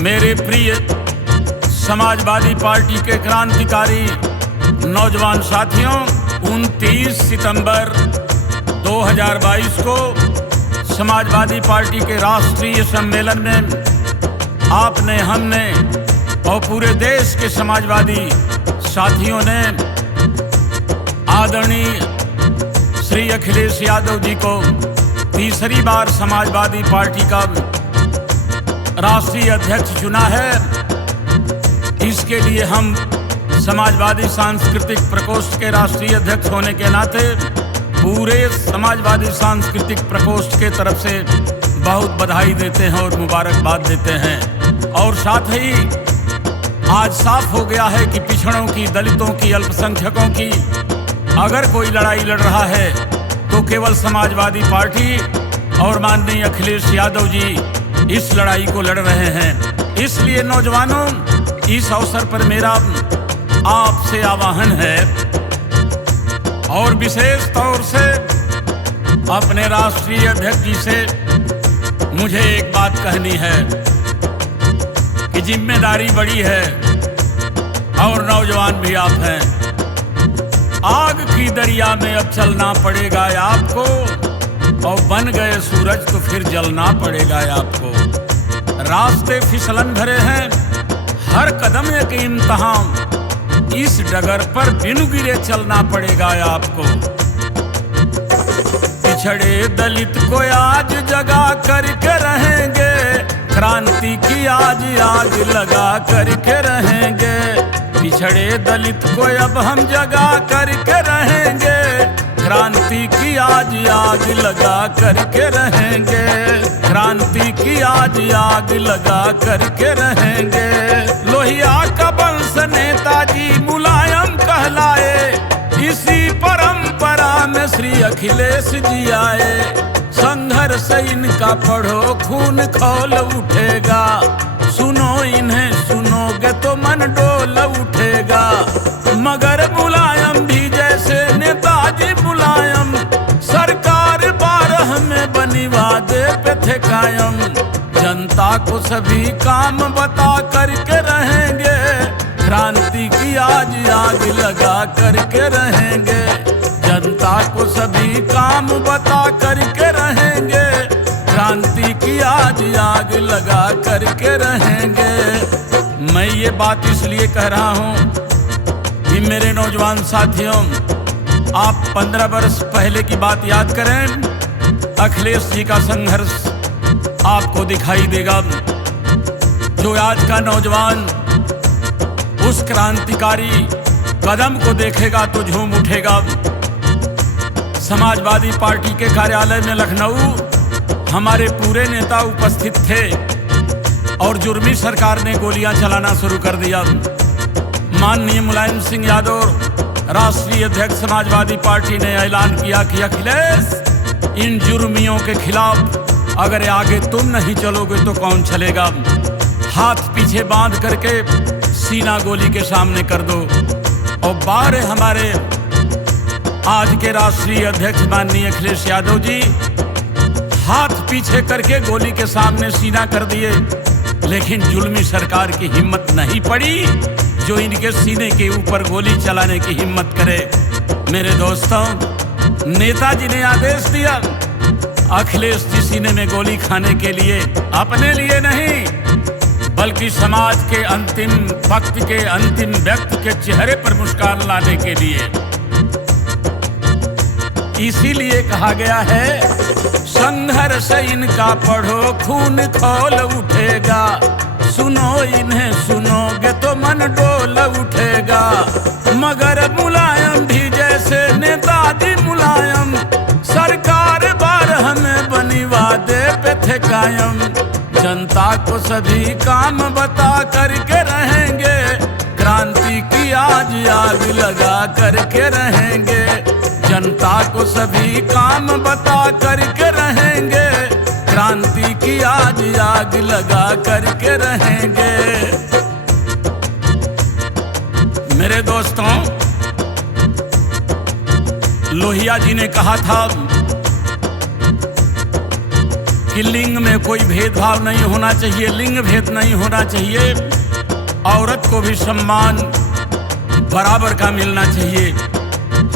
मेरे प्रिय समाजवादी पार्टी के क्रांतिकारी नौजवान साथियों, 29 सितंबर 2022 को समाजवादी पार्टी के राष्ट्रीय सम्मेलन में आपने, हमने और पूरे देश के समाजवादी साथियों ने आदरणीय श्री अखिलेश यादव जी को तीसरी बार समाजवादी पार्टी का राष्ट्रीय अध्यक्ष चुना है। इसके लिए हम समाजवादी सांस्कृतिक प्रकोष्ठ के राष्ट्रीय अध्यक्ष होने के नाते पूरे समाजवादी सांस्कृतिक प्रकोष्ठ के तरफ से बहुत बधाई देते हैं और मुबारकबाद देते हैं। और साथ ही आज साफ हो गया है कि पिछड़ों की, दलितों की, अल्पसंख्यकों की अगर कोई लड़ाई लड़ रहा है तो केवल समाजवादी पार्टी और माननीय अखिलेश यादव जी इस लड़ाई को लड़ रहे हैं। इसलिए नौजवानों, इस अवसर पर मेरा आपसे आह्वान है और विशेष तौर से अपने राष्ट्रीय अध्यक्ष जी से मुझे एक बात कहनी है कि जिम्मेदारी बड़ी है और नौजवान भी आप हैं। आग की दरिया में अब चलना पड़ेगा आपको, और बन गए सूरज तो फिर जलना पड़ेगा आपको। रास्ते फिसलन भरे हैं, हर कदम एक इम्तिहान, इस डगर पर बिनु गिरे चलना पड़ेगा आपको। पिछड़े दलित को आज जगा करके रहेंगे, क्रांति की आज आग लगा करके रहेंगे। पिछड़े दलित को अब हम जगा करके रहेंगे, क्रांति की आज आग लगा करके रहेंगे। क्रांति की आज आग लगा करके रहेंगे। लोहिया का वंश नेताजी मुलायम कहलाए, इसी परंपरा में श्री अखिलेश जी आए। संघर्ष इनका पढ़ो, खून खौल उठेगा, सुनो इन्हें सुनोगे तो मन डोल उठेगा। मगर मुलायम भी जैसे नेताजी मुलायम, सरकार 12 में बनी वादे पे थे कायम। जनता को सभी काम बता करके रहेंगे, क्रांति की आज आग लगा करके रहेंगे। जनता को सभी काम बता करके रहेंगे, क्रांति की आज आग लगा करके रहेंगे। मैं ये बात इसलिए कह रहा हूँ कि मेरे नौजवान साथियों, आप 15 वर्ष पहले की बात याद करें। अखिलेश जी का संघर्ष आपको दिखाई देगा। जो आज का नौजवान उस क्रांतिकारी कदम को देखेगा तो झूम उठेगा। समाजवादी पार्टी के कार्यालय में लखनऊ हमारे पूरे नेता उपस्थित थे और जुर्मी सरकार ने गोलियां चलाना शुरू कर दिया। माननीय मुलायम सिंह यादव राष्ट्रीय अध्यक्ष समाजवादी पार्टी ने ऐलान किया कि अखिलेश, इन जुर्मियों के खिलाफ अगर आगे तुम नहीं चलोगे तो कौन चलेगा। हाथ पीछे बांध करके सीना गोली के सामने कर दो। और बाहर हमारे आज के राष्ट्रीय अध्यक्ष माननीय अखिलेश यादव जी हाथ पीछे करके गोली के सामने सीना कर दिए, लेकिन जुल्मी सरकार की हिम्मत नहीं पड़ी जो इनके सीने के ऊपर गोली चलाने की हिम्मत करे। मेरे दोस्तों, नेताजी ने आदेश दिया अखिलेश जी सीने में गोली खाने के लिए, अपने लिए नहीं बल्कि समाज के अंतिम वक्त के अंतिम व्यक्ति के चेहरे पर मुस्कान लाने के लिए। इसीलिए कहा गया है, संघर्ष इनका पढ़ो, खून खौल उठेगा, सुनो इन्हें सुनोगे तो मन डोल उठेगा। मगर मुलायम भी जैसे नेताजी मुलायम, सरकार 12 में बनी वादे पे थे कायम। जनता को सभी काम बता करके रहेंगे, क्रांति की आज आग लगा करके रहेंगे। जनता को सभी काम बता करके रहेंगे, क्रांति की आज आग लगा करके रहेंगे। मेरे दोस्तों, लोहिया जी ने कहा था कि लिंग में कोई भेदभाव नहीं होना चाहिए, लिंग भेद नहीं होना चाहिए, औरत को भी सम्मान बराबर का मिलना चाहिए।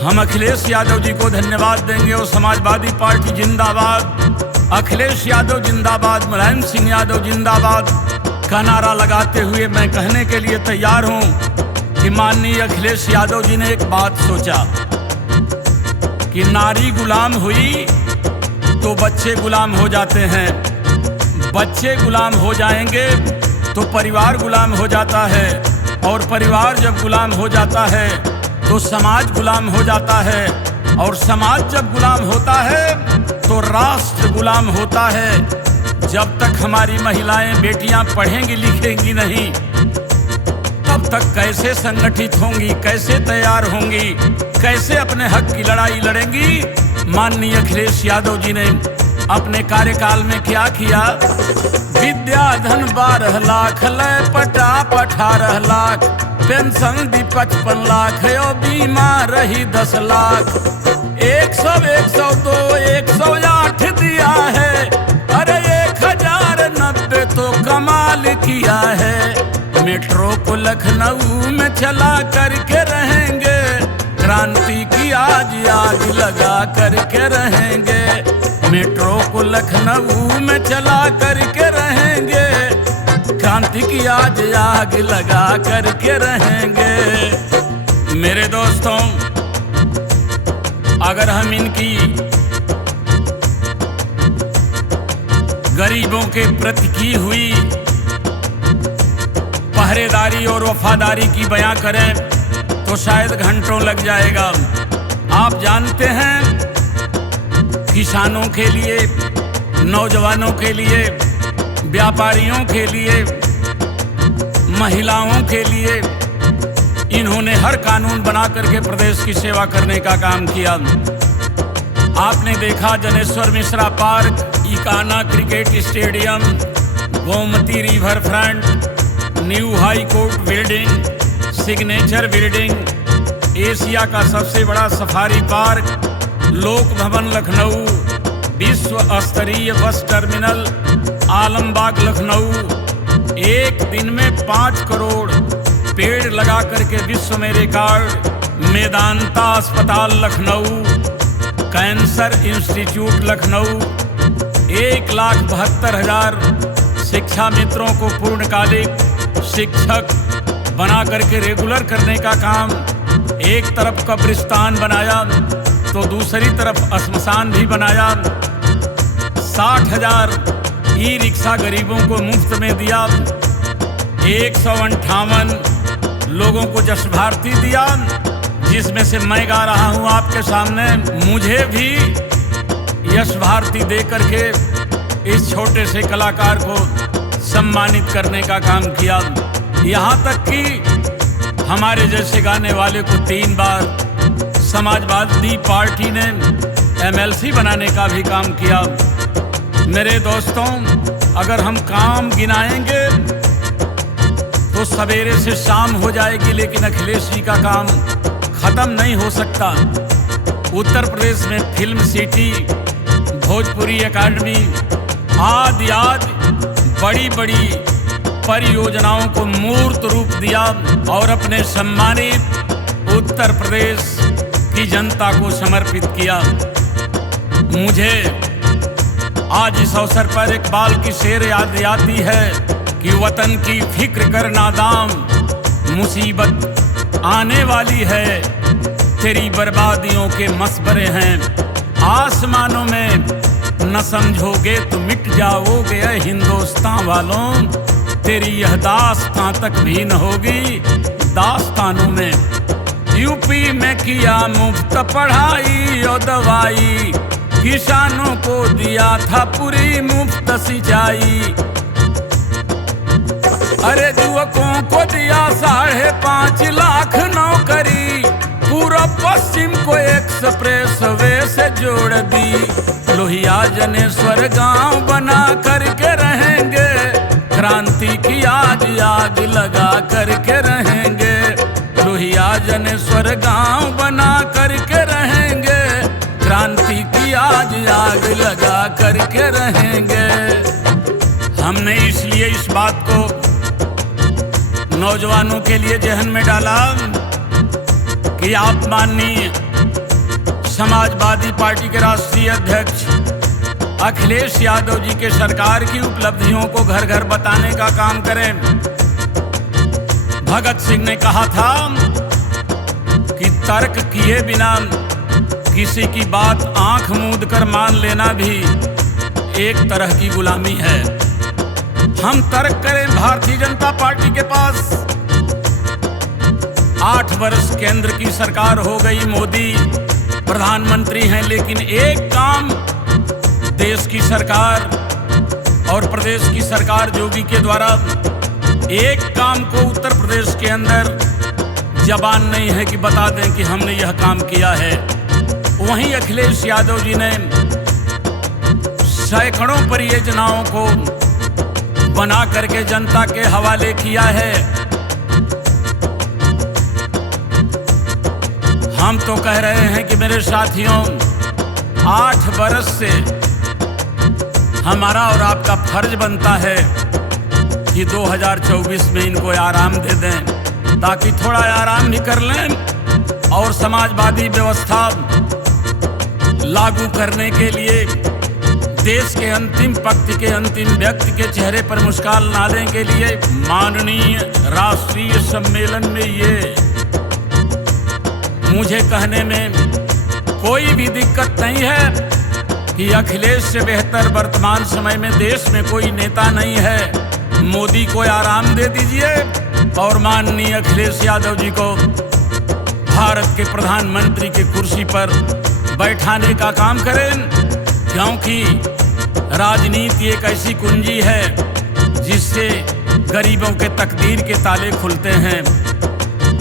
हम अखिलेश यादव जी को धन्यवाद देंगे और समाजवादी पार्टी जिंदाबाद, अखिलेश यादव जिंदाबाद, मुलायम सिंह यादव जिंदाबाद का नारा लगाते हुए मैं कहने के लिए तैयार हूं कि माननीय अखिलेश यादव जी ने एक बात सोचा कि नारी गुलाम हुई तो बच्चे गुलाम हो जाते हैं, बच्चे गुलाम हो जाएंगे तो परिवार गुलाम हो जाता है, और परिवार जब गुलाम हो जाता है तो समाज गुलाम हो जाता है, और समाज जब गुलाम होता है तो राष्ट्र गुलाम होता है। जब तक हमारी महिलाएं बेटियां पढ़ेंगी लिखेंगी नहीं, तब तक कैसे संगठित होंगी, कैसे तैयार होंगी, कैसे अपने हक की लड़ाई लड़ेंगी। माननीय अखिलेश यादव जी ने अपने कार्यकाल में क्या किया? विद्याधन 12 लाख, लय पटाप 18 लाख, पेंशन दी 55 लाख, यो बीमा रही 10 लाख, 100, 102, 108 दिया है, अरे 1090 तो कमाल किया है। मेट्रो को लखनऊ में चला करके रहेंगे, क्रांति की आज आग लगा करके रहेंगे। मेट्रो को लखनऊ में चला करके रहेंगे, क्रांति की आज आग लगा करके रहेंगे। मेरे दोस्तों, अगर हम इनकी गरीबों के प्रति की हुई पहरेदारी और वफादारी की बयां करें तो शायद घंटों लग जाएगा। आप जानते हैं, किसानों के लिए, नौजवानों के लिए, व्यापारियों के लिए, महिलाओं के लिए इन्होंने हर कानून बना करके प्रदेश की सेवा करने का काम किया। आपने देखा Janeshwar Mishra park, Ekana cricket stadium, Gomti river front, new high court building, signature building, Asia का सबसे बड़ा सफारी पार्क, लोक भवन लखनऊ, विश्व स्तरीय बस टर्मिनल आलमबाग लखनऊ, एक दिन में 5 करोड़ पेड़ लगा करके विश्व में रिकॉर्ड, मेदांता अस्पताल लखनऊ, कैंसर इंस्टीट्यूट लखनऊ, 1,72,000 शिक्षा मित्रों को पूर्णकालिक शिक्षक बना करके रेगुलर करने का काम। एक तरफ कब्रिस्तान बनाया तो दूसरी तरफ श्मशान भी बनाया। 60,000 ई रिक्शा गरीबों को मुफ्त में दिया। 158 लोगों को यश भारती दिया, जिसमें से मैं गा रहा हूँ आपके सामने। मुझे भी यश भारती दे करके इस छोटे से कलाकार को सम्मानित करने का काम किया। यहाँ तक कि हमारे जैसे गाने वाले को 3 बार समाजवादी पार्टी ने MLC बनाने का भी काम किया। मेरे दोस्तों, अगर हम काम गिनाएंगे तो सवेरे से शाम हो जाएगी, लेकिन अखिलेश जी का काम खत्म नहीं हो सकता। उत्तर प्रदेश में फिल्म सिटी, भोजपुरी एकेडमी आदि बड़ी बड़ी परियोजनाओं को मूर्त रूप दिया और अपने सम्मानित उत्तर प्रदेश की जनता को समर्पित किया। मुझे आज इस अवसर पर इकबाल की शेर याद आती है कि वतन की फिक्र कर नादाम, मुसीबत आने वाली है, तेरी बर्बादियों के मसबरे हैं, आसमानों में न समझोगे तो मिट जाओगे हिंदुस्तान वालों, तेरी यह दास्तां तक भी न होगी दास्तानों में। यूपी में किया मुफ्त पढ़ाई और दवाई, किसानों को दिया था पूरी मुफ्त सिंचाई, अरे युवकों को दिया 5.5 लाख नौकरी, पूरा पश्चिम को एक्सप्रेस वे से जोड़ दी। लोहिया जनेश्वर गांव बना करके रहेंगे, क्रांति की आज आग लगा करके रहेंगे। लोहिया जनेश्वर गांव बना करके रहेंगे, क्रांति की आज आग लगा करके रहेंगे। हमने इसलिए इस बात को नौजवानों के लिए जहन में डाला कि आप माननीय समाजवादी पार्टी के राष्ट्रीय अध्यक्ष अखिलेश यादव जी के सरकार की उपलब्धियों को घर घर बताने का काम करें। भगत सिंह ने कहा था कि तर्क किए बिना किसी की बात आंख मूंद कर मान लेना भी एक तरह की गुलामी है। हम तर्क करें, भारतीय जनता पार्टी के पास 8 वर्ष केंद्र की सरकार हो गई, मोदी प्रधानमंत्री हैं, लेकिन एक काम देश की सरकार और प्रदेश की सरकार योगी के द्वारा एक काम को उत्तर प्रदेश के अंदर जबान नहीं है कि बता दें कि हमने यह काम किया है। वहीं अखिलेश यादव जी ने सैकड़ों परियोजनाओं को बना करके जनता के हवाले किया है। हम तो कह रहे हैं कि मेरे साथियों, 8 बरस से हमारा और आपका फर्ज बनता है कि 2024 में इनको आराम दे दें, ताकि थोड़ा आराम भी कर लें और समाजवादी व्यवस्था लागू करने के लिए देश के अंतिम पंक्ति के अंतिम व्यक्ति के चेहरे पर मुस्कान लाने के लिए माननीय राष्ट्रीय सम्मेलन में ये मुझे कहने में कोई भी दिक्कत नहीं है कि अखिलेश से बेहतर वर्तमान समय में देश में कोई नेता नहीं है। मोदी को आराम दे दीजिए और माननीय अखिलेश यादव जी को भारत के प्रधानमंत्री की कुर्सी पर बैठाने का काम करें, क्योंकि राजनीति एक ऐसी कुंजी है जिससे गरीबों के तकदीर के ताले खुलते हैं।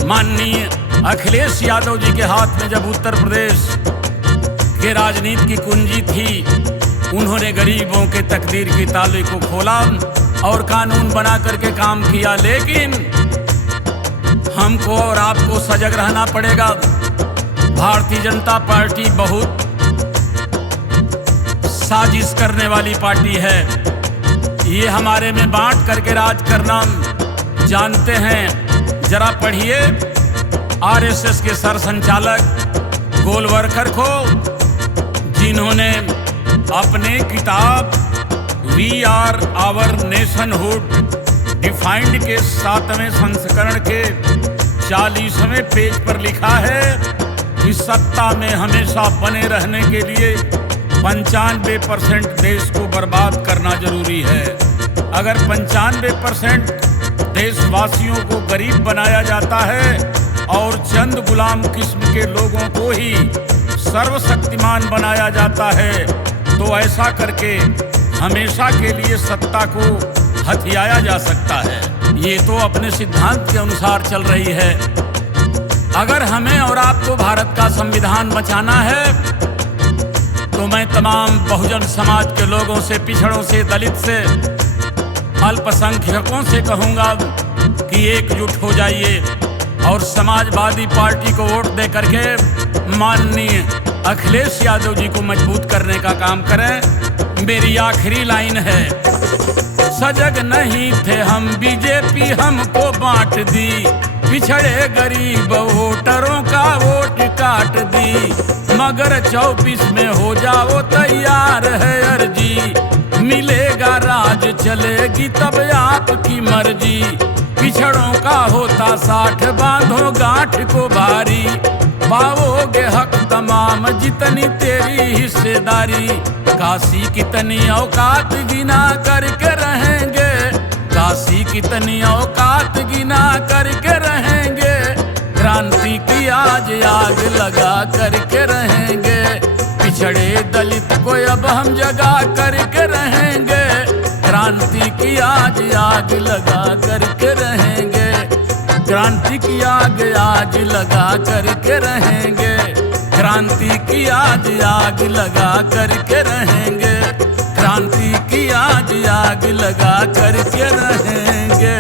माननीय अखिलेश यादव जी के हाथ में जब उत्तर प्रदेश के राजनीति की कुंजी थी, उन्होंने गरीबों के तकदीर के ताले को खोला और कानून बना करके काम किया। लेकिन हमको और आपको सजग रहना पड़ेगा। भारतीय जनता पार्टी बहुत साजिश करने वाली पार्टी है। ये हमारे में बांट करके राज करना जानते हैं। जरा पढ़िए आरएसएस के सरसंचालक गोलवरकर को, जिन्होंने अपने किताब we or our nationhood defined के 7वें संस्करण के 40वें पेज पर लिखा है कि सत्ता में हमेशा बने रहने के लिए 95% देश को बर्बाद करना जरूरी है। अगर 95% देशवासियों को गरीब बनाया जाता है और चंद गुलाम किस्म के लोगों को ही सर्वशक्तिमान बनाया जाता है, तो ऐसा करके हमेशा के लिए सत्ता को हथियाया जा सकता है। ये तो अपने सिद्धांत के अनुसार चल रही है। अगर हमें और आपको भारत का संविधान बचाना है तो मैं तमाम बहुजन समाज के लोगों से, पिछड़ों से, दलित से, अल्पसंख्यकों से कहूँगा कि एकजुट हो जाइए और समाजवादी पार्टी को वोट दे करके माननीय अखिलेश यादव जी को मजबूत करने का काम करें। मेरी आखिरी लाइन है, सजग नहीं थे हम, बीजेपी हमको बांट दी, पिछड़े गरीब वोटरों का वोट काट दी, मगर 24 में हो जाओ तैयार है अर्जी, मिलेगा राज चलेगी तब आपकी मर्जी, पिछड़ों का होता 60 बांधो गांठ को भारी, पाओगे हक तमाम जितनी तेरी हिस्सेदारी, काशी कितनी औकात गिना करके रहेंगे, काशी कितनी औकात गिना करके रहेंगे, क्रांति की आज आग लगा करके रहेंगे, पिछड़े दलित को अब हम जगा करके रहेंगे, क्रांति की आज आग लगा करके रहेंगे, क्रांति की आग आज लगा करके रहेंगे, क्रांति की आज लगा करके रहेंगे, क्रांति की आज लगा करके रहेंगे।